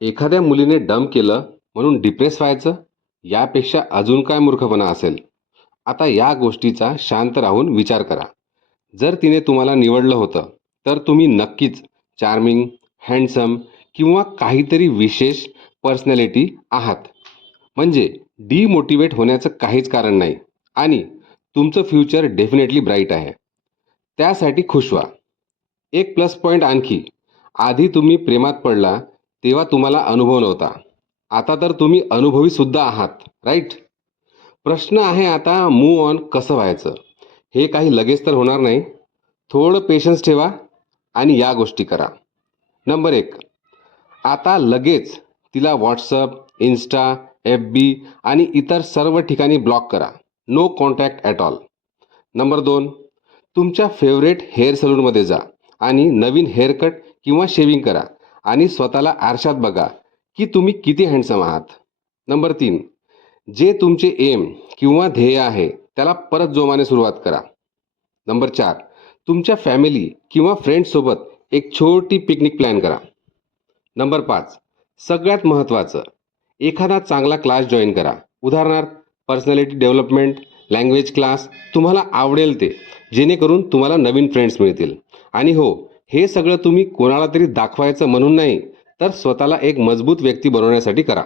एखाद्या मुलीने डंप केलं म्हणून डिप्रेस व्हायचं यापेक्षा अजून काय मूर्खपणा असेल? आता या गोष्टीचा शांत राहून विचार करा. जर तिने तुम्हाला निवडलं होतं तर तुम्ही नक्कीच चार्मिंग हँडसम किंवा काहीतरी विशेष पर्सनॅलिटी आहात. म्हणजे डिमोटिवेट होण्याचं काहीच कारण नाही आणि तुमचं फ्युचर डेफिनेटली ब्राईट आहे. त्यासाठी खुश व्हा. एक प्लस पॉईंट आणखी. आधी तुम्ही प्रेमात पडला तेव्हा तुम्हाला अनुभव नव्हता. आता तर तुम्ही अनुभवी सुद्धा आहात राईट प्रश्न आहे आता मूव ऑन कसं व्हायचं? हे काही लगेच तर होणार नाही. थोडं पेशन्स ठेवा आणि या गोष्टी करा. नंबर एक आता लगेच तिला व्हॉट्सअप इन्स्टा एफ बी आणि इतर सर्व ठिकाणी ब्लॉक करा. No contact at all number दोन तुमच्या फेवरेट हेअर सलूनमध्ये जा आणि नवीन हेअरकट किंवा शेविंग करा. आणि स्वतःला आरशात बघा की तुम्ही किती हँडसम आहात. नंबर तीन जे तुमचे एम किंवा ध्येय आहे त्याला परत जोमाने सुरुवात करा. नंबर चार तुमच्या फॅमिली किंवा फ्रेंड्ससोबत एक छोटी पिकनिक प्लॅन करा. नंबर पाच सगळ्यात महत्त्वाचं एखादा चांगला क्लास जॉईन करा. उदाहरणार्थ पर्सनॅलिटी डेव्हलपमेंट लँग्वेज क्लास तुम्हाला आवडेल ते जेणेकरून तुम्हाला नवीन फ्रेंड्स मिळतील. आणि हो हे सगळं तुम्ही कोणाला तरी दाखवायचं म्हणून नाही तर स्वतःला एक मजबूत व्यक्ती बनवण्यासाठी करा.